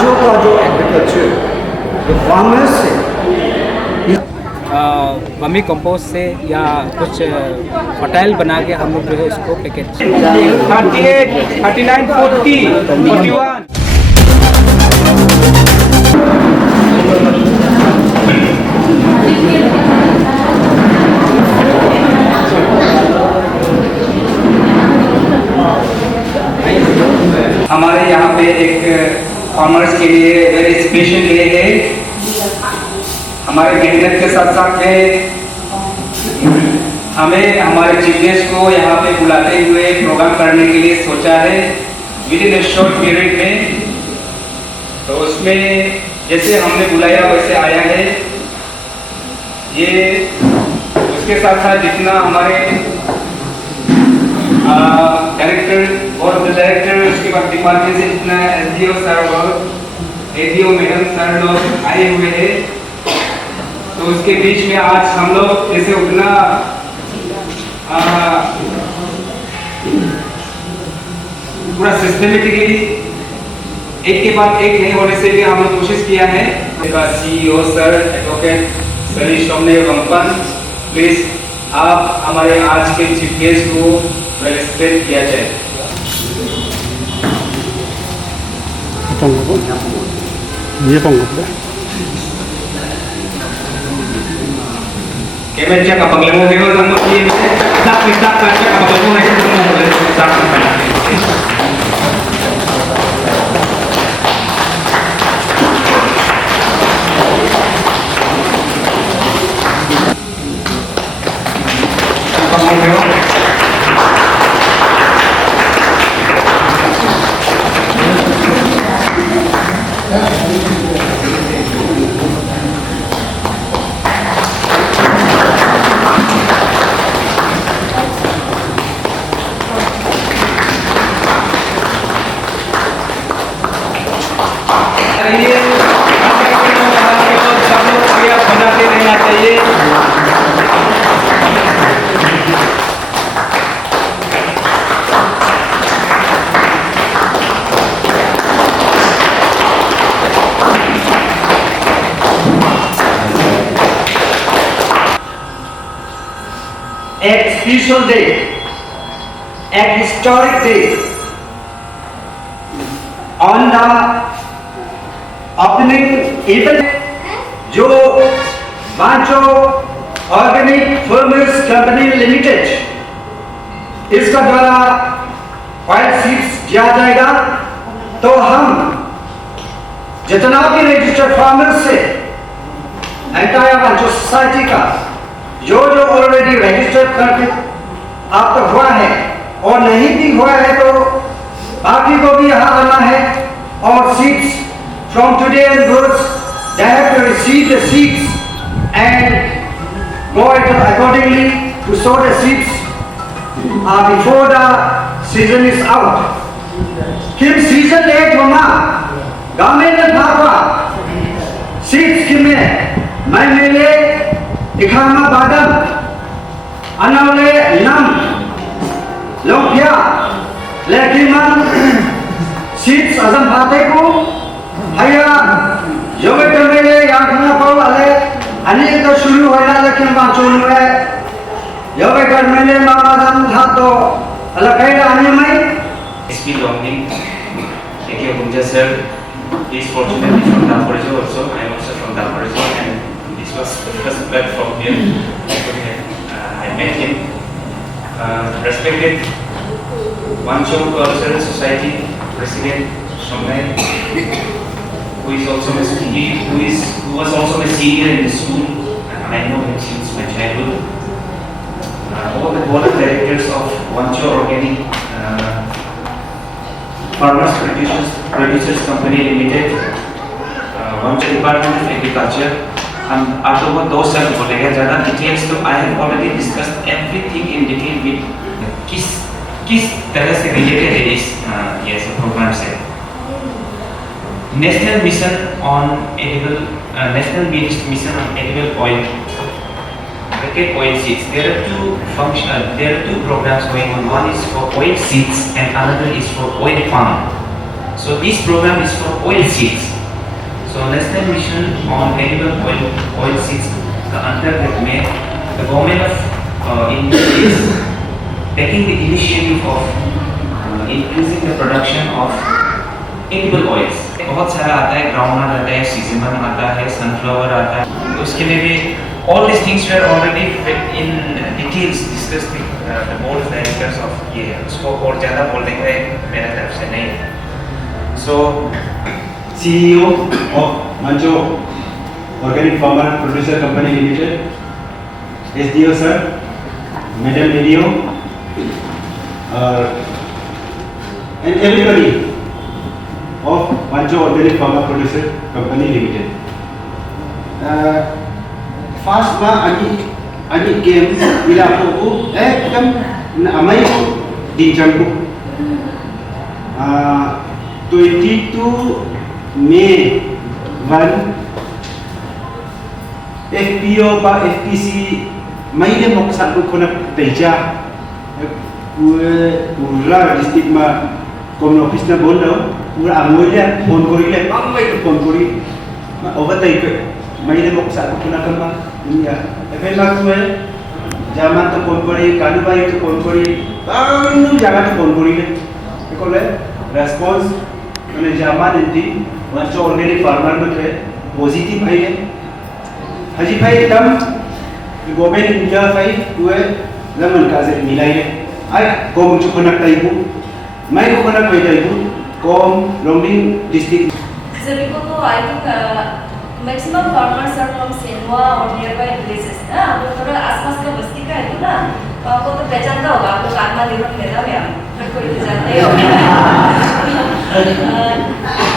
बाजू का जो एग्रीकल्चर जो फार्मर्स से वर्मी कंपोस्ट से या कुछ फर्टाइल बना के हम लोग जो है उसको पैकेज 38, 39, 40, 41। हमारे यहाँ पे एक फार्मर्स के लिए वेरी स्पेशल डे है। हमारे मेहनत के साथ साथ में हमें हमारे चीफ गेस्ट को यहाँ पे बुलाते हुए प्रोग्राम करने के लिए सोचा है with in A short period में। तो उसमें जैसे हमने बुलाया वैसे आया है। ये उसके साथ साथ जितना हमारे डायरेक्टर और डायरेक्टर उसके बाद डिपार्टमेंट से जितना एसडीओ सर और एडीओ मैडम सर लोग आए हुए हैं। तो उसके बीच में आज हम लोग जैसे उतना पूरा सिस्टमेटिकली एक के बाद एक नहीं होने से भी हम लोग कोशिश किया है। सीईओ सर एडवोकेट सरीश सोमने कंपन, प्लीज आप हमारे आज के चीफ गेस्ट को वेलकम किया जाए। Kemeja kapag lemo kayo ng mga team, dapat siya kapag lemo na ito mo ulit sa बनाते रहना चाहिए। एक स्पेशल डे, एक historic day on the opening event जो Wancho organic farmers company limited इसका द्वारा ऑयल सीड्स दिया जाएगा। तो हम जितना भी रजिस्टर्ड फार्मर्स से एंटायर वांचो सोसाइटी का जो ऑलरेडी रजिस्टर्ड करके आप तक हुआ है और नहीं भी हुआ है तो बाकी को भी यहाँ आना है और seeds from today onwards they have to receive the seeds and go accordingly to sow the seeds before the season is out. Kim season late होना गाँव में भागवा seeds किमें मैं मेले इखामा बादम अनावले नम लोकिया लेकिन मन सीट्स अजम भाते को हया योगे टमेले याखना पाओ अले अनेक तो शुरू होना लेकिन बांचों में योगे टमेले मामा दम था तो अलग कहीं आने में SP Longning, Eke Bunja sir is fortunately from Daporejo also. I am also from Daporejo and this was the first platform here. I met him. Respected Wancho Cultural Society President Somne, who is also who was also a senior in the school. I know him since my childhood. All the board of directors of Wancho Organic Farmers Producers Company Limited, Wancho Department of Agriculture. हम आप लोगों को 2 शब्द बोलेगा, ज़्यादा details तो I have already discussed everything in detail with किस तरह से रिलेटेड है इस ये सब प्रोग्राम से। National Mission on Edible Oil, cricket oil seeds. There are two programs going on. One is for oil seeds and another is for oil palm. So this program is for oil seeds. National mission on animal oil seeds का अंतर्गत में the government of India is taking the initiative of increasing the production of animal oils. बहुत सारा आता है, groundnut आता है, सीजमन आता है, सनफ्लावर आता है, तो उसके लिए भी all these things were already in details discussed with the board of directors of ये उसको और ज़्यादा बोल देंगे मेरे तरफ से नहीं। So CEO of Mancho Organic Farmer Producer Company Limited, SDO sir, Madam ADO, and everybody of Mancho Organic Farmer Producer Company Limited. First ba ani game bila aku ekdam amai dincang ku 22 Mei 1 FPO ba FPC mai le moksa ku kona teja pura district ma kom office na bondo pura amoya phone kori le mai phone kori overtake ke mai le moksa ku kona kama dunia efek lagu zaman tu phone kori kalu bai tu phone kori bangun jaga tu phone kori le ekole response mane zaman inti Mancho Organic Farmer में थे positive भाई है हाजी भाई तम government India भाई हुए zaman kaze nilai le ai kom chukuna taibu mai ko kana koi taibu kom Longding district सभी को तो I think maximum farmers are from Senwa और नियर बाय विलेजेस ना, आप लोग थोड़ा आसपास का बस्ती का है तो ना, तो आपको तो पहचानता होगा, आप लोग आत्मा देवन मेरा भी आप कोई तो जानते ही होंगे।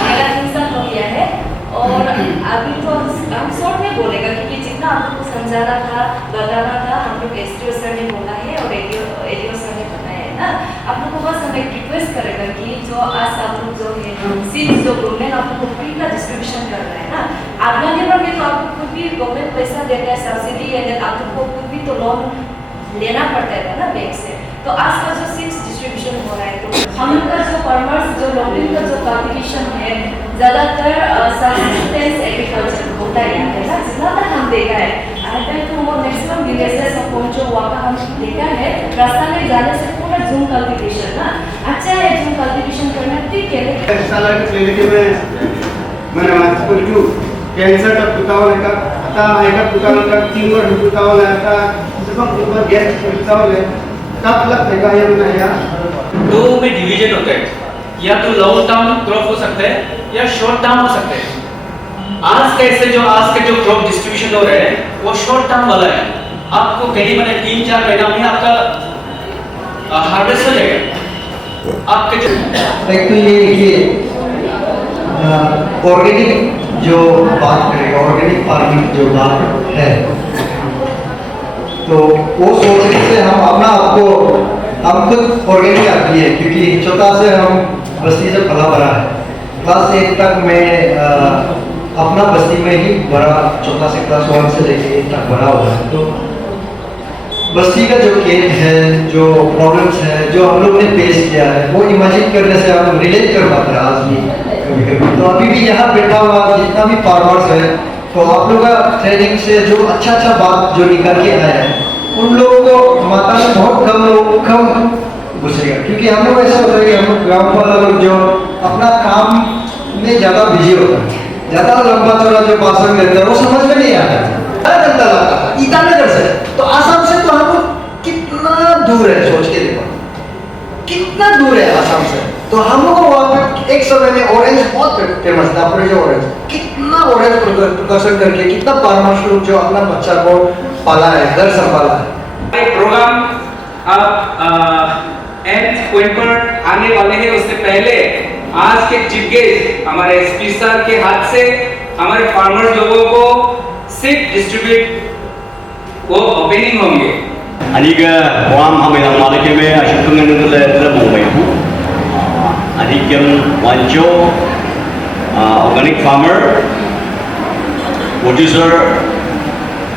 मेरा 3 साल हो गया है और अभी तो हम शॉर्ट में बोलेगा क्योंकि जितना आप लोग को समझाना था, बताना था, हम लोग एसडीओ सर ने बोला है और एडीओ सर ने बताया है ना, आप लोग को बस हम एक रिक्वेस्ट करेगा कि जो आज आप लोग जो है सीड्स जो गवर्नमेंट आप लोग को फ्री का डिस्ट्रीब्यूशन कर रहा है ना, आत्मनिर्भर में तो आप लोग को भी गवर्नमेंट पैसा देता है सब्सिडी है, आप लोग को खुद भी तो लोन लेना पड़ता है ना बैंक से, तो आज का जो सीड्स डिस्ट्रीब्यूशन हो रहा है तो हम लोग का जो फार्मर्स जो लॉन्डिंग का जो कल्टीवेशन है ज़्यादातर सब्सिस्टेंस एग्रीकल्चर होता है यहाँ पे ना, जितना तक हम देखा है आई थिंक तो वो मैक्सिमम विलेजेस ऑफ जो वहाँ का हम देखा है रास्ता में जाने से पूरा जूम कल्टीवेशन ना अच्छा है, जूम कल्टीवेशन करना ठीक है लेकिन साला के क्लिनिक में मैंने आज को जो कैंसर का पुताव लेका आता है का पुताव लेका 3 बार पुताव लेका जब हम एक बार गैस पुताव ले तब लग देगा ये ना यार दो में डिवीजन होता है, या तो लॉन्ग टर्म क्रॉप हो सकता है या शॉर्ट टर्म हो सकता है। आज कैसे जो आज के जो क्रॉप डिस्ट्रीब्यूशन हो रहे हैं वो शॉर्ट टर्म वाला है, आपको कहीं मैंने 3-4 महीना में आपका हार्वेस्ट हो जाएगा आपके जो एक तो ये देखिए ऑर्गेनिक जो बात करेगा ऑर्गेनिक फार्मिंग जो बात है तो वो सोचने से हम अपना आपको हम खुद ऑर्गेनिक आती है क्योंकि छोटा से हम बस्ती से पला भरा है क्लास 8 तक मैं अपना बस्ती में ही बड़ा छोटा से क्लास 1 से लेके 8 तक बड़ा हुआ है, तो बस्ती का जो केस है जो प्रॉब्लम्स है जो हम लोग ने फेस किया है वो इमेजिन करने से हम रिलेट कर पाते हैं आज भी कभी कभी। तो अभी भी यहाँ बैठा हुआ जितना भी फार्मर्स है तो आप लोग का ट्रेनिंग से जो अच्छा बात जो निकल के आया है उन लोगों को माता में बहुत कम घुसेगा क्योंकि हम लोग ऐसा होता है कि हम लोग गाँव वाला लोग जो अपना काम में ज़्यादा बिजी होता है, ज़्यादा लंबा चौड़ा जो भाषण करता है वो समझ में नहीं आता घंटा लगता था ईटानगर से तो आसाम से तो हम लोग कितना दूर है, सोच के देखो कितना दूर है आसाम से। तो हम लोग को वहाँ पे एक समय में ऑरेंज बहुत फेमस था, जो ऑरेंज कितना ऑरेंज प्रदर्शन करके कितना फार्मर्स लोग जो अपना बच्चा को पाला है घर संभाला है। प्रोग्राम आप एंड पॉइंट पर आने वाले हैं उससे पहले आज के चीफ गेस्ट हमारे एसपी सर के हाथ से हमारे फार्मर लोगों को सीड डिस्ट्रीब्यूट वो ओपनिंग होंगे। Aniga orang hamilang malake me asyukungan nule lebih maipu. Anikam Mancho organic farmer producer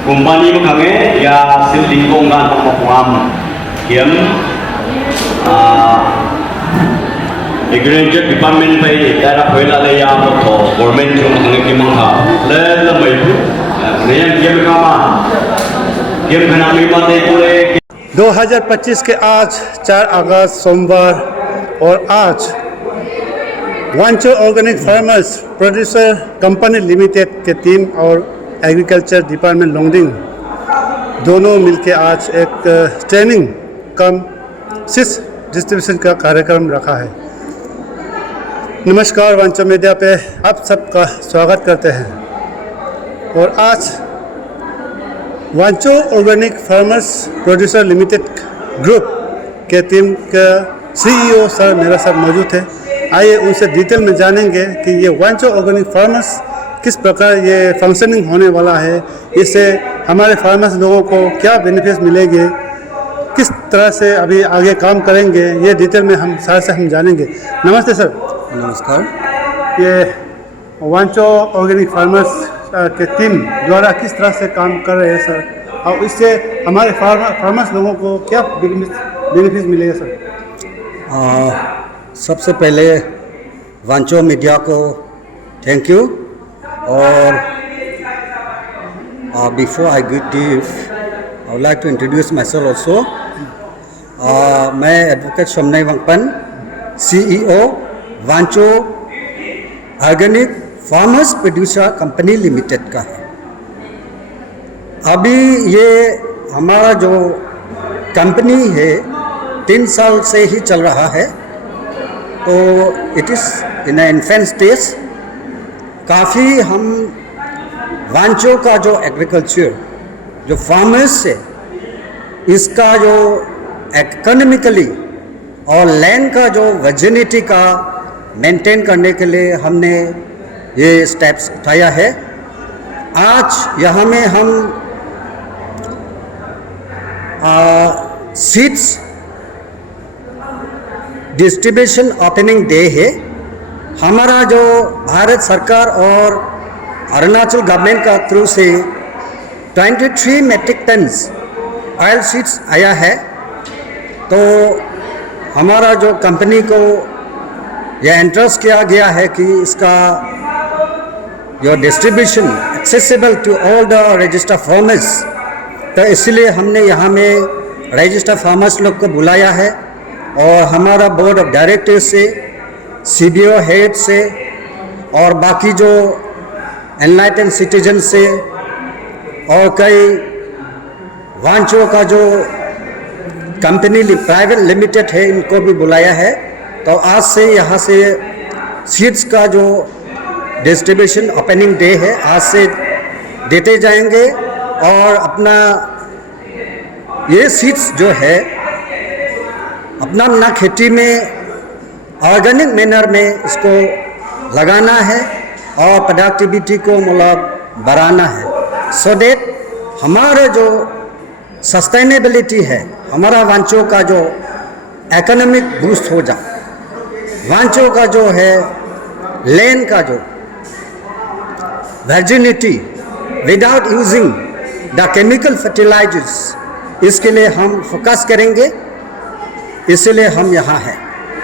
company kami ya silingkong kan pemapuam kiam agriculture department pai daerah poila le ya to government chung hang ki mang ha le mai pu ne yang game kama game khana mi ma dei pure 2025 के आज 4 अगस्त सोमवार और आज Wancho organic farmers producer company limited के team और agriculture department Longding दोनों मिलकर आज एक ट्रेनिंग कम सीड्स डिस्ट्रीब्यूशन का कार्यक्रम रखा है। नमस्कार, वांचो मीडिया पे आप सबका स्वागत करते हैं। और आज Wancho organic farmers producer limited group के टीम का CEO सर मेरा साथ मौजूद है। आइए उनसे डिटेल में जानेंगे कि ये वांचो ऑर्गेनिक फार्मर्स किस प्रकार ये फंक्शनिंग होने वाला है, इससे हमारे फार्मर्स लोगों को क्या बेनिफिट्स मिलेंगे, किस तरह से अभी आगे काम करेंगे, ये डिटेल में हम सारे से हम जानेंगे। नमस्ते सर। नमस्कार। ये वांचो ऑर्गेनिक फार्मर्स के टीम द्वारा किस तरह से काम कर रहे हैं सर, और इससे हमारे फार्मर्स लोगों को क्या बेनिफिट मिलेगा सर? सबसे पहले वांचो मीडिया को थैंक यू। और before I give I would like to introduce myself also. मैं advocate Somnai Wangpan, CEO Wancho organic farmers producer company limited का है। अभी ये हमारा जो कंपनी है 3 साल से ही चल रहा है, तो it is in infant stage. काफ़ी हम वांचो का जो एग्रीकल्चर जो फार्मर्स है, इसका जो इकोनॉमिकली और लैंड का जो वर्जिनिटी का मेंटेन करने के लिए हमने ये स्टेप्स उठाया है। आज यहाँ में हम सीड्स डिस्ट्रीब्यूशन ओपनिंग डे है। हमारा जो भारत सरकार और अरुणाचल गवर्नमेंट का थ्रू से 23 मेट्रिक टन्स ऑयल सीड्स आया है। तो हमारा जो कंपनी को यह इंटरेस्ट किया गया है कि इसका जो distribution accessible to all the registered farmers, तो इसलिए हमने यहाँ में रजिस्टर्ड फार्मर्स लोग को बुलाया है। और हमारा बोर्ड ऑफ डायरेक्टर से, CBO हेड से और बाकी जो एनलाइटन सिटीजन से और कई वांचो का जो कंपनी प्राइवेट लिमिटेड है, इनको भी बुलाया है। तो आज से यहाँ से सीड्स का जो डिस्ट्रीब्यूशन ओपनिंग डे है, आज से देते जाएंगे। और अपना ये सीड्स जो है अपना खेती में ऑर्गेनिक मैनर में इसको लगाना है और प्रोडक्टिविटी को मतलब बढ़ाना है, सो दैट हमारा जो सस्टेनेबिलिटी है, हमारा वांचो का जो इकोनॉमिक बूस्ट हो जाए। वांचो का जो है लैंड का जो virginity without using the chemical fertilisers, इसके लिए हम फोकस करेंगे, इसलिए हम यहाँ हैं।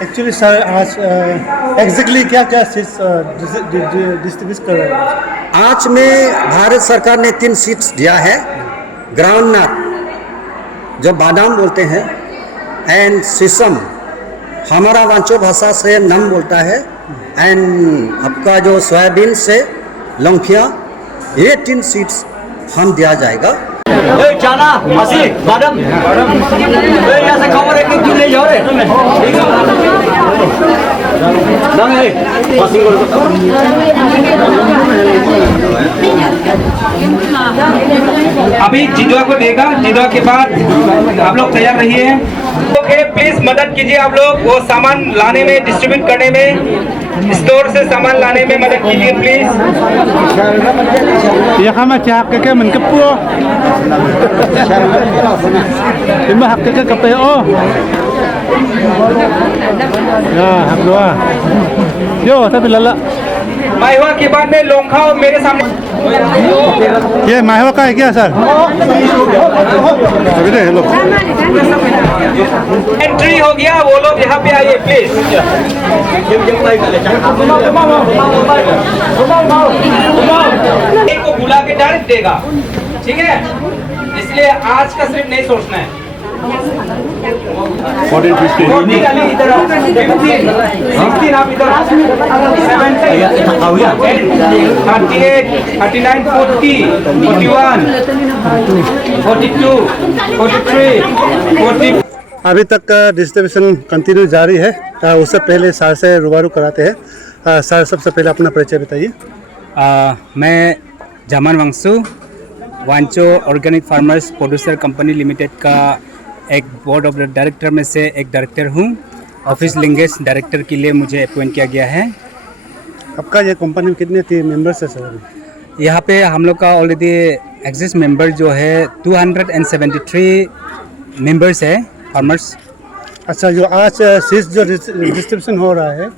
एक्चुअली सर आज एग्जैक्टली क्या क्या सीड्स डिस्ट्रीब्यूट कर रहे हैं? आज में भारत सरकार ने 3 सीड्स दिया है। ग्राउंडनट जो बादाम बोलते हैं, एंड सिसम हमारा वांचो भाषा से नम बोलता है, एंड आपका जो सोयाबीन से लौंगिया, ये 3 सीड्स हम दिया जाएगा। Chana, masih, badam. Ya saya kawan एक क्यों ले जाओ रे? नहीं, masih करो। अभी जिदवा को देगा, जिदवा के बाद आप लोग तैयार रहिए। ओके, प्लीज मदद कीजिए आप लोग, वो सामान लाने में, डिस्ट्रीब्यूट करने में, स्टोर से सामान लाने में मदद कीजिए प्लीज। यहाँ में क्या क्या मन कपूर इमा हक के कपे ओ ya hak doa yo tapi lala माइवा के बाद में लोंगखाओ मेरे सामने। ये माहवा का है क्या सर? एंट्री हो गया, वो लोग यहाँ पे आइए प्लीज। एक को बुला के डायरेक्ट देगा, ठीक है? इसलिए आज का सिर्फ नहीं सोचना है। 14 वाली इधर आओ, 15 16 आप इधर 70 38 39 40 41 42 43 40। अभी तक का डिस्ट्रीब्यूशन कंटिन्यू जारी है। उससे पहले सर से रूबरू कराते हैं। सर सबसे पहले अपना परिचय बताइए। मैं Jaman Wangsu, Wancho organic farmers producer company limited का एक बोर्ड ऑफ डायरेक्टर में से एक डायरेक्टर हूँ। ऑफिस लिंगेस डायरेक्टर के लिए मुझे अपॉइंट किया गया है। आपका ये कंपनी में कितने मेंबर्स है सर? यहाँ पे हम लोग का ऑलरेडी एग्जिस्ट मेंबर जो है 273 मेंबर्स है फार्मर्स। अच्छा, जो आज सीड्स जो डिस्ट्रीब्यूशन हो रहा है,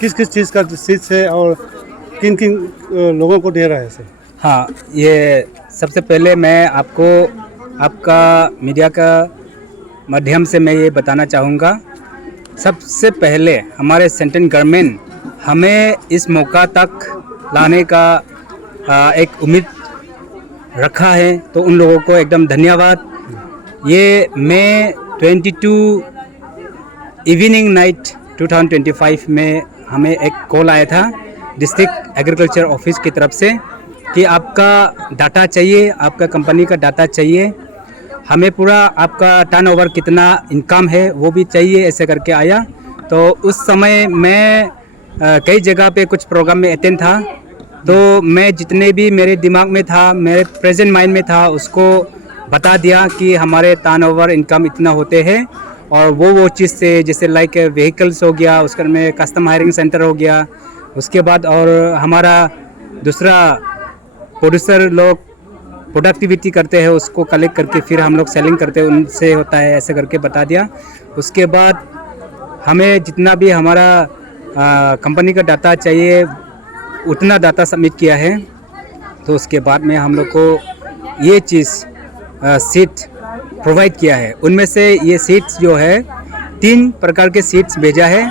किस किस चीज़ का सीड्स है और किन किन लोगों को दे रहा है सर? हाँ, ये सबसे पहले मैं आपको आपका मीडिया का माध्यम से मैं ये बताना चाहूँगा। सबसे पहले हमारे सेंट्रल गवर्नमेंट हमें इस मौका तक लाने का एक उम्मीद रखा है, तो उन लोगों को एकदम धन्यवाद। ये मई 22 इवनिंग नाइट 2025 में हमें एक कॉल आया था डिस्ट्रिक्ट एग्रीकल्चर ऑफिस की तरफ से कि आपका डाटा चाहिए, आपका कंपनी का डाटा चाहिए, हमें पूरा आपका टर्नओवर कितना इनकम है वो भी चाहिए, ऐसे करके आया। तो उस समय मैं कई जगह पे कुछ प्रोग्राम में अटेंड था, तो मैं जितने भी मेरे दिमाग में था, मेरे प्रेजेंट माइंड में था, उसको बता दिया कि हमारे टर्नओवर इनकम इतना होते हैं। और वो चीज़ से जैसे लाइक व्हीकल्स हो गया, उसके में कस्टम हायरिंग सेंटर हो गया, उसके बाद और हमारा दूसरा प्रोड्यूसर लोग प्रोडक्टिविटी करते हैं, उसको कलेक्ट करके फिर हम लोग सेलिंग करते हैं, उनसे होता है, ऐसे करके बता दिया। उसके बाद हमें जितना भी हमारा कंपनी का डाटा चाहिए उतना डाटा सबमिट किया है। तो उसके बाद में हम लोग को ये चीज़ सीट प्रोवाइड किया है। उनमें से ये सीड्स जो है 3 प्रकार के सीड्स भेजा है।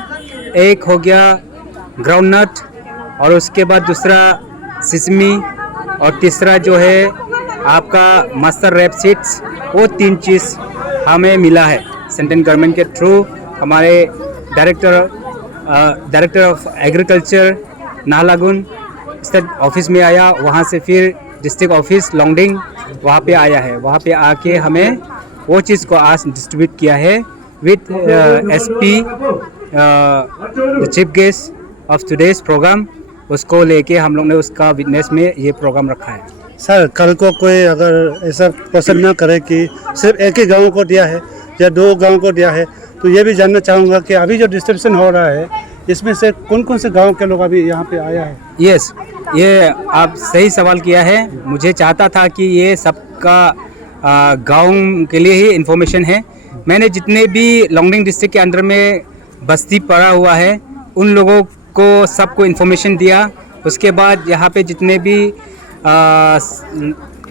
एक हो गया ग्राउंडनट, और उसके बाद दूसरा सिसमी, और तीसरा जो है आपका मास्टर रैप सीड्स। वो 3 चीज़ हमें मिला है सेंट्रल गवर्नमेंट के थ्रू। हमारे director of agriculture Naharlagun state office में आया, वहाँ से फिर डिस्ट्रिक्ट ऑफिस लॉन्गडिंग वहाँ पे आया है। वहाँ पे आके हमें वो चीज़ को आज डिस्ट्रीब्यूट किया है with SP the chief guest of today's programme. उसको लेके हम लोग ने उसका विटनेस में ये प्रोग्राम रखा है। सर, कल को कोई अगर ऐसा पसंद ना करे कि सिर्फ एक ही गांव को दिया है या 2 गांव को दिया है, तो ये भी जानना चाहूँगा कि अभी जो डिस्ट्रीब्यूशन हो रहा है इसमें से कौन कौन से गांव के लोग अभी यहाँ पे आया है? यस, ये आप सही सवाल किया है। मुझे चाहता था कि ये सबका गांव के लिए ही इन्फॉर्मेशन है। मैंने जितने भी लॉन्गडिंग डिस्ट्रिक्ट के अंदर में बस्ती पड़ा हुआ है उन लोगों को सबको इन्फॉर्मेशन दिया। उसके बाद यहाँ पे जितने भी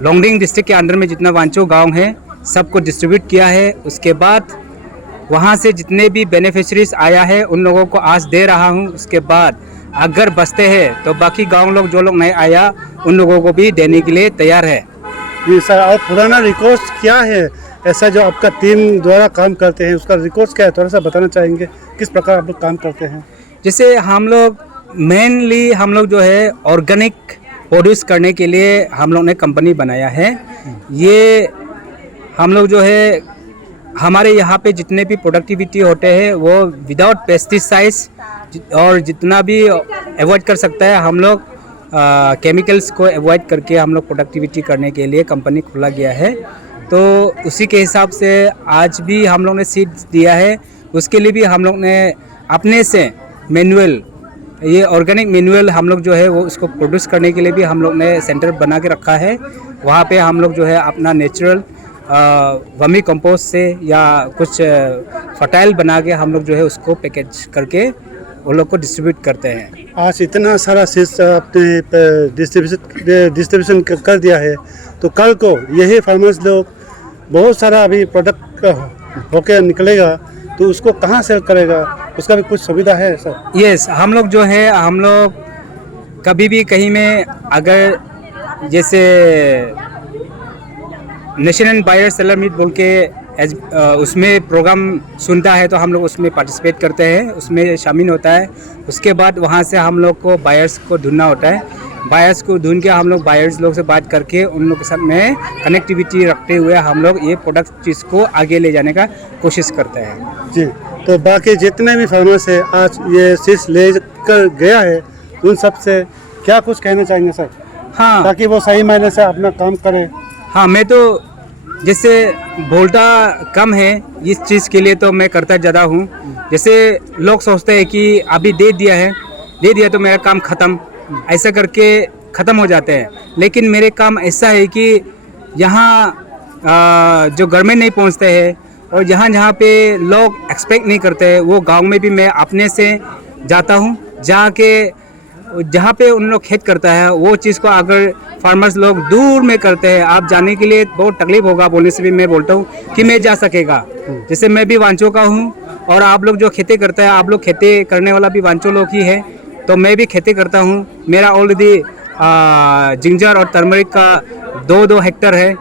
लॉन्गडिंग डिस्ट्रिक्ट के अंदर में जितना वांचो गांव है सबको डिस्ट्रीब्यूट किया है। उसके बाद वहाँ से जितने भी बेनिफिशरीज आया है उन लोगों को आज दे रहा हूँ। उसके बाद अगर बचते हैं तो बाकी गांव लोग जो लोग नहीं आया उन लोगों को भी देने के लिए तैयार है। जी सर, और पुराना रिकॉर्ड क्या है ऐसा जो आपका टीम द्वारा काम करते हैं, उसका रिकॉर्ड क्या है, थोड़ा सा बताना चाहेंगे किस प्रकार आप लोग काम करते हैं? जैसे हम लोग मेनली हम लोग जो है ऑर्गेनिक प्रोड्यूस करने के लिए हम लोग ने कंपनी बनाया है। ये हम लोग जो है हमारे यहाँ पे जितने भी प्रोडक्टिविटी होते हैं वो विदाउट पेस्टिसाइड्स और जितना भी अवॉइड कर सकता है हम लोग केमिकल्स को अवॉइड करके हम लोग प्रोडक्टिविटी करने के लिए कंपनी खोला गया है। तो उसी के हिसाब से आज भी हम लोग ने सीड्स दिया है। उसके लिए भी हम लोग ने अपने से मैनुअल, ये ऑर्गेनिक मैनुअल हम लोग जो है वो उसको प्रोड्यूस करने के लिए भी हम लोग ने सेंटर बना के रखा है। वहाँ पे हम लोग जो है अपना नेचुरल वर्मी कंपोस्ट से या कुछ फर्टाइल बना के हम लोग जो है उसको पैकेज करके वो लोग को डिस्ट्रीब्यूट करते हैं। आज इतना सारा सीड्स आपने डिस्ट्रीब्यूशन कर दिया है, तो कल को यही फार्मर्स लोग बहुत सारा अभी प्रोडक्ट होके निकलेगा, तो उसको कहाँ सेल करेगा, उसका भी कुछ सुविधा है सर? यस, हम लोग जो है, हम लोग कभी भी कहीं में अगर जैसे नेशनल बायर सेलर मीट बोल के उसमें प्रोग्राम सुनता है तो हम लोग उसमें पार्टिसिपेट करते हैं, उसमें शामिल होता है। उसके बाद वहाँ से हम लोग को बायर्स को ढूंढना होता है, बायर्स को ढूंढ के हम लोग बायर्स लोग से बात करके उन लोग के साथ में कनेक्टिविटी रखते हुए हम लोग ये प्रोडक्ट चीज़ को आगे ले जाने का कोशिश करते हैं। जी, तो बाकी जितने भी फार्मर्स है आज ये सीड्स ले कर गया है, उन सब से क्या कुछ कहना चाहेंगे सर? हाँ, ताकि वो सही मायने से अपना काम करे। हाँ, मैं तो जैसे बोलता कम है इस चीज़ के लिए, तो मैं करता ज़्यादा हूँ। जैसे लोग सोचते हैं कि अभी दे दिया तो मेरा काम ख़त्म, ऐसा करके ख़त्म हो जाते हैं। लेकिन मेरे काम ऐसा है कि यहाँ जो गवर्नमेंट नहीं पहुँचते हैं और जहाँ पे लोग एक्सपेक्ट नहीं करते हैं, वो गांव में भी मैं अपने से जाता हूँ, जहाँ पे उन लोग खेत करता है वो चीज़ को अगर फार्मर्स लोग दूर में करते हैं, आप जाने के लिए बहुत तकलीफ होगा, बोलने से भी मैं बोलता हूँ कि मैं जा सकेगा। जैसे मैं भी वांचो का हूँ और आप लोग जो खेती करते हैं, आप लोग खेती करने वाला भी वांचो लोग ही है, तो मैं भी खेती करता हूँ। मेरा ऑलरेडी जिंजर और टर्मरिक का 2-2 हेक्टर है,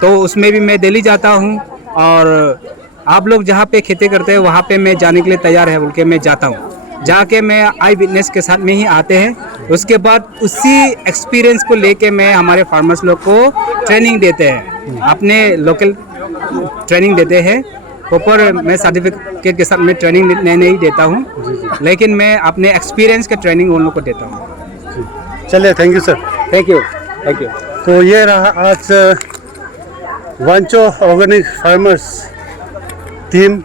तो उसमें भी मैं डेली जाता हूँ। और आप लोग जहाँ पे खेती करते हैं वहाँ पे मैं जाने के लिए तैयार है बोल के मैं जाता हूँ। जाके मैं आई विटनेस के साथ में ही आते हैं, उसके बाद उसी एक्सपीरियंस को लेके मैं हमारे फार्मर्स लोग को ट्रेनिंग देते हैं, अपने लोकल ट्रेनिंग देते हैं। प्रॉपर मैं सर्टिफिकेट के साथ में ट्रेनिंग नहीं देता हूँ, लेकिन मैं अपने एक्सपीरियंस का ट्रेनिंग उन लोग को देता हूँ। चलिए, thank you sir. Thank you. तो ये रहा आज वांचो ऑर्गेनिक फार्मर्स टीम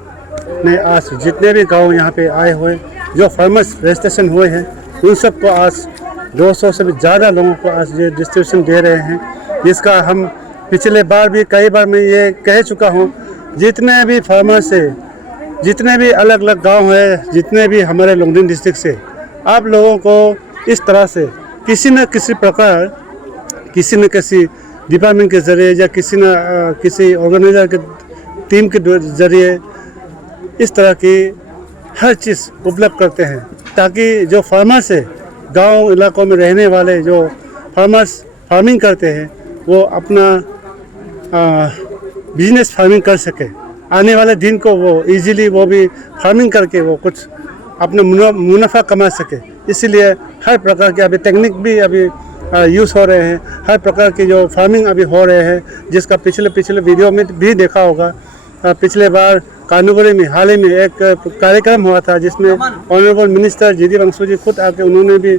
ने आज जितने भी गांव यहाँ पे आए हुए जो फार्मर्स रजिस्ट्रेशन हुए हैं, उन सबको आज 200 से भी ज़्यादा लोगों को आज ये डिस्ट्रीब्यूशन दे रहे हैं। जिसका हम पिछले बार भी कई बार मैं ये कह चुका हूँ, जितने भी फार्मर्स है, जितने भी अलग अलग गांव है, जितने भी हमारे लोंगडिंग डिस्ट्रिक्ट से, आप लोगों को इस तरह से किसी न किसी प्रकार, किसी न किसी डिपार्टमेंट के ज़रिए या किसी ऑर्गेनाइजर के टीम के ज़रिए इस तरह की हर चीज़ उपलब्ध करते हैं, ताकि जो फार्मर्स है, गांव इलाकों में रहने वाले जो फार्मर्स फार्मिंग करते हैं, वो अपना बिजनेस फार्मिंग कर सके। आने वाले दिन को वो इजीली वो भी फार्मिंग करके वो कुछ अपना मुनाफा कमा सके। इसीलिए हर प्रकार के अभी टेक्निक भी अभी यूज़ हो रहे हैं, हर प्रकार की जो फार्मिंग अभी हो रहे हैं, जिसका पिछले वीडियो में भी देखा होगा। पिछले बार कानूगुरी में हाल ही में एक कार्यक्रम हुआ था, जिसमें ऑनरेबल मिनिस्टर जीडी वांगसु जी खुद आके उन्होंने भी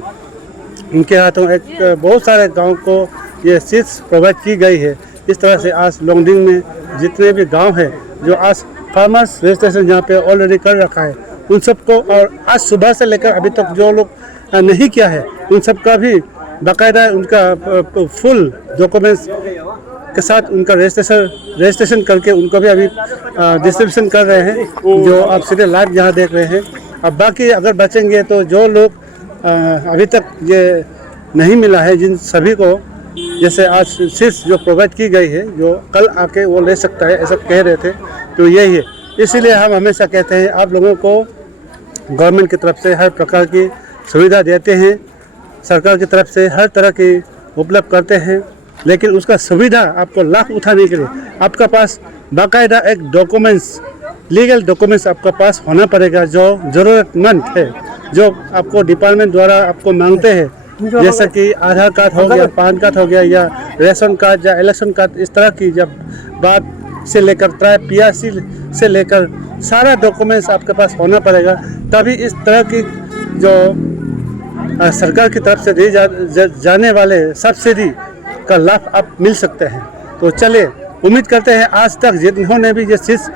उनके हाथों एक बहुत सारे गांव को ये सीड्स प्रोवाइड की गई है। इस तरह से आज लोंगडिंग में जितने भी गांव है जो आज फार्मर्स रजिस्ट्रेशन जहाँ पे ऑलरेडी कर रखा है, उन सबको, और आज सुबह से लेकर अभी तक जो लोग नहीं किया है, उन सब का भी बाकायदा उनका फुल डॉक्यूमेंट्स के साथ उनका रजिस्ट्रेशन करके उनको भी अभी डिस्ट्रीब्यूशन कर रहे हैं, जो आप सीधे लाइव यहाँ देख रहे हैं। अब बाकी अगर बचेंगे तो जो लोग अभी तक ये नहीं मिला है, जिन सभी को जैसे आज सीड्स जो प्रोवाइड की गई है, जो कल आके वो ले सकता है, ऐसा कह रहे थे, तो यही है। इसीलिए हम हमेशा कहते हैं आप लोगों को गवर्नमेंट की तरफ से हर प्रकार की सुविधा देते हैं, सरकार की तरफ से हर तरह की उपलब्ध करते हैं, लेकिन उसका सुविधा आपको लाभ उठाने के लिए आपका पास बाकायदा एक डॉक्यूमेंट्स, लीगल डॉक्यूमेंट्स आपका पास होना पड़ेगा, जो ज़रूरतमंद है, जो आपको डिपार्टमेंट द्वारा आपको मांगते हैं, जैसा कि आधार कार्ड हो गया, पैन कार्ड हो गया, या रेशन कार्ड या इलेक्शन कार्ड। इस तरह की जब बात से लेकर PRC से लेकर सारा डॉक्यूमेंट्स आपके पास होना पड़ेगा, तभी इस तरह की जो सरकार की तरफ से दी जाने वाले सब्सिडी का लाभ आप मिल सकते हैं। तो चलिए, उम्मीद करते हैं आज तक जिन्होंने भी ये चीज़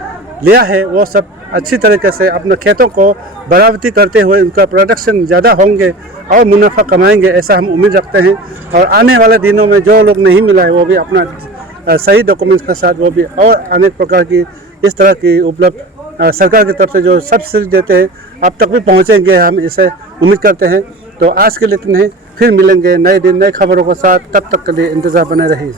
लिया है वो सब अच्छी तरीके से अपने खेतों को बढ़ावती करते हुए उनका प्रोडक्शन ज़्यादा होंगे और मुनाफा कमाएंगे, ऐसा हम उम्मीद रखते हैं। और आने वाले दिनों में जो लोग नहीं मिला है वो भी अपना सही डॉक्यूमेंट्स के साथ वो भी और अनेक प्रकार की इस तरह की उपलब्ध सरकार की तरफ से जो सब्सिडी देते हैं आप तक भी पहुंचेंगे, हम इसे उम्मीद करते हैं। तो आज के लिए इतने ही, फिर मिलेंगे नए दिन नए खबरों के साथ, तब तक के लिए इंतज़ार बने रहिए।